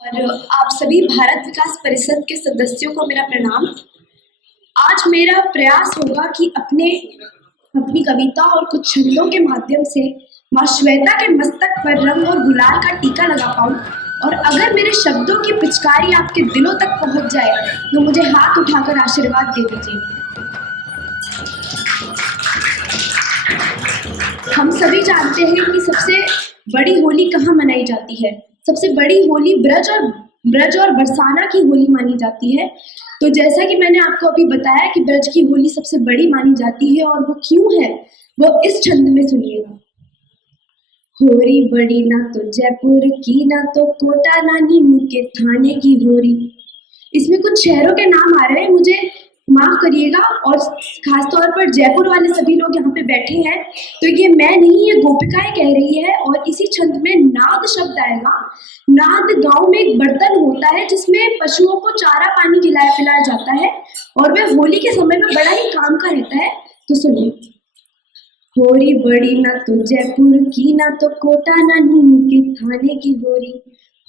और आप सभी भारत विकास परिषद के सदस्यों को मेरा प्रणाम। आज मेरा प्रयास होगा कि अपनी कविता और कुछ छंदों के माध्यम से माँ श्वेता के मस्तक पर रंग और गुलाल का टीका लगा पाऊं। और अगर मेरे शब्दों की पिचकारी आपके दिलों तक पहुंच जाए तो मुझे हाथ उठाकर आशीर्वाद दे दीजिए। हम सभी जानते हैं कि सबसे बड़ी होली कहाँ मनाई जाती है। सबसे बड़ी होली ब्रज और बरसाना की होली मानी जाती है। तो जैसा कि मैंने आपको अभी बताया कि ब्रज की होली सबसे बड़ी मानी जाती है, और वो क्यों है वो इस छंद में सुनिएगा। होरी बड़ी ना तो जयपुर की, ना तो कोटा, ना नीमू के थाने की होरी। इसमें कुछ शहरों के नाम आ रहे हैं, मुझे माफ करिएगा। और खासतौर पर जयपुर वाले सभी लोग यहाँ पे बैठे हैं, तो ये मैं नहीं, ये गोपिकाएं कह रही है। और इसी छंद में नाद शब्द आएगा। नाद गांव में एक बर्तन होता है जिसमें पशुओं को चारा पानी खिलाया पिलाया जाता है, और वह होली के समय में बड़ा ही काम का रहता है। तो सुनिए। होरी बड़ी ना तो जयपुर की, ना तो कोटा, ना नीमू के थाने की होरी।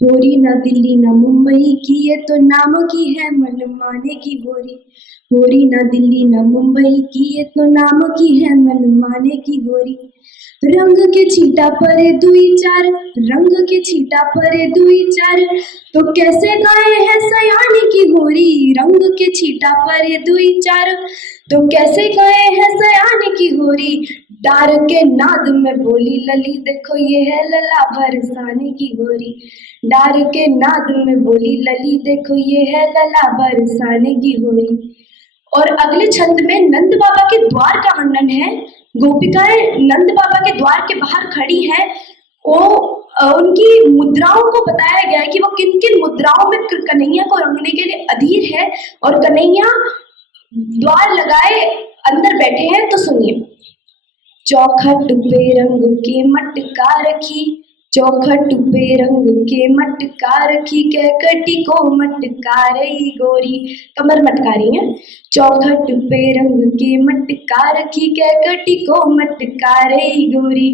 होरी ना दिल्ली ना मुंबई की, ये तो नाम की है मन माने की होरी। होरी ना दिल्ली ना मुंबई की, ये तो नाम की है मन माने की होरी। रंग के छीटा परे दुई चार, रंग के छीटा परे दुई चार, तो कैसे गाए है सयाने की होरी। रंग के छीटा परे दुई चार, तो कैसे गाए है सयाने की होरी। डार के नाद में बोली लली, देखो ये है लला बरसाने की होरी। डार के नाद में बोली लली, देखो ये है लला बरसाने की होरी। और अगले छंद में नंद बाबा के द्वार का वर्णन है। गोपिकाएं नंद बाबा के द्वार के बाहर खड़ी हैं। वो उनकी मुद्राओं को बताया गया है कि वो किन किन मुद्राओं में कन्हैया को रंगने के लिए अधीर है, और कन्हैया द्वार लगाए अंदर बैठे हैं। तो सुनिए। चौखट पे रंग के मटका रखी, चौखट पे रंग के मटका रखी, कैकटी को मटका रही गोरी। कमर मटका रही है। चौखट पे रंग के मटका रखी, कैकटी को मटका रही गोरी।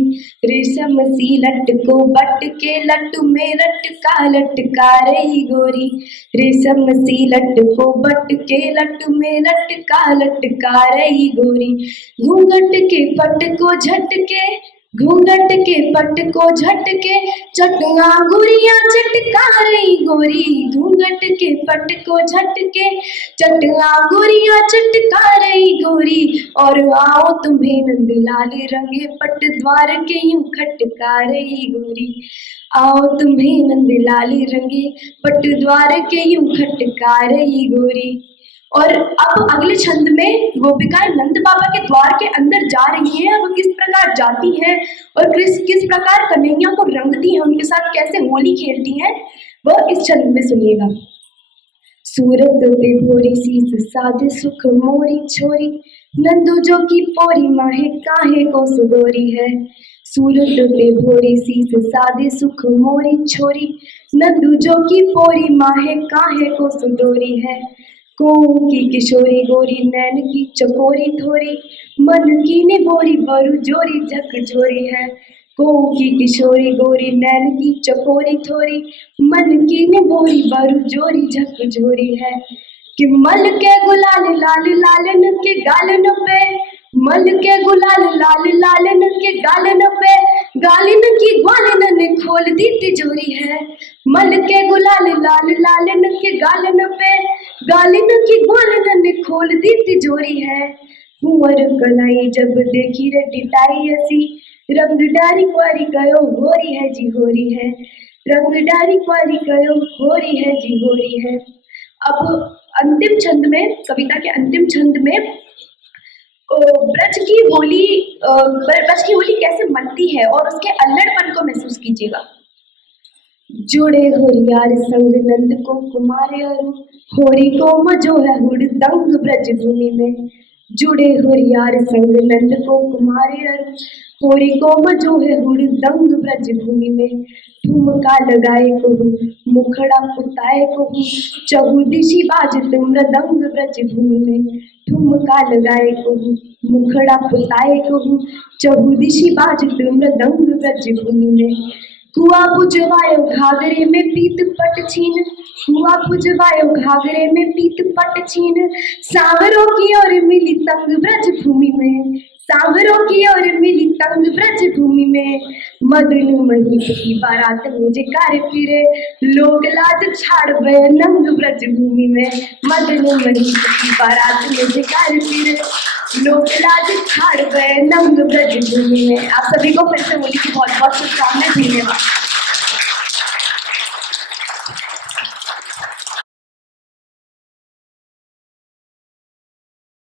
रेशम सी लट को बट के लट में लटका रही गोरी। रेशम सी लट को बट के लट में लटका रही गोरी। घूंघट के पट को झटके, घूंघट के पट को झटके, चटुआ गुड़िया चटका रही गोरी। घूंघट के पट को झटके, चटुआ गुड़िया चटका रही गोरी। और आओ तुम्हें नंदलाल रंगे, पट द्वार के यूं खटका रही गोरी। आओ तुम्हें नंदलाल रंगे, पट द्वार के यूं खटका रही गोरी। और अब अगले छंद में गोपिकाएं नंद बाबा के द्वार के अंदर जा रही हैं। वो किस प्रकार जाती हैं और किस प्रकार कन्हैया को रंगती हैं, उनके साथ कैसे होली खेलती हैं, वह इस छंद में सुनिएगा। सूरत पे भोरी शीस साधे सुख मोरी छोरी, नंदू जो की पोरी माहे काहे को सुदोरी है। सूरत पे भोरी शीस साधे सुख मोरी छोरी, नंदू जो की पोरी माहे काहे को सुदोरी है। कोहू की किशोरी गोरी, नैन की चकोरी थोरी, मन की ने बोरी बरु जोरी झक जोरी है। कोहू की किशोरी गोरी, नैन की चकोरी थोरी, मन की ने बोरी बरु जोरी झक जोरी है। कि मल के गुलाल लाल लालन के गालन पे, मल के गुलाल लाल लालन के गालन पे, गालिन की ग्वालिन ने खोल दी तिजोरी है। मल के गुलाल लाल लालन के गालन पे, गालिन की ग्वालिन ने खोल दी तिजोरी है। कुंवर कलाई जब देखी रे टिटाई ऐसी, रंग डारी क्वारी कयो होरी है जी होरी है। रंग डारी क्वारी कयो होरी है जी होरी है। अब अंतिम छंद में, कविता के अंतिम छंद में ब्रज की होली कैसे मनती है और उसके अल्लड़पन को महसूस कीजिएगा। जुड़े होरियार संग नंद को कुमार अरु, होरी को मजो है हुड़दंग ब्रज भूमि में। जुड़े होरियार संग नंद को कुमार अरु, होरी को मजो है हुड़दंग ब्रज भूमि में। ठुमका लगाए कहूँ मुखड़ा पुताए कहूँ, चहु दिशि बाजत मृदंग ब्रज भूमि में। ठुमका लगाए कहूँ मुखड़ा पुताए कहूँ, चहु दिशि बाजत मृदंग ब्रज भूमि में। हुआ पुजवायो घाघरे में पीत पट छीन, हुआ पुजवायो घाघरे में पीत पट छीन, सांवरों की ओर मिली तंग ब्रज भूमि में, सांवरों की ओर मिली तंग ब्रज भूमि में, मदन महीप की बारात में जयकार फिरे, लोक लाज छाड़बे नंग ब्रज भूमि में, मदन महीप की बारात में जयकार फिरे, लोक लाज छाड़बे नंग ब्रज भूमि में। आप सभी को फिर से होली की बहुत बहुत शुभकामनाएं। धन्यवाद।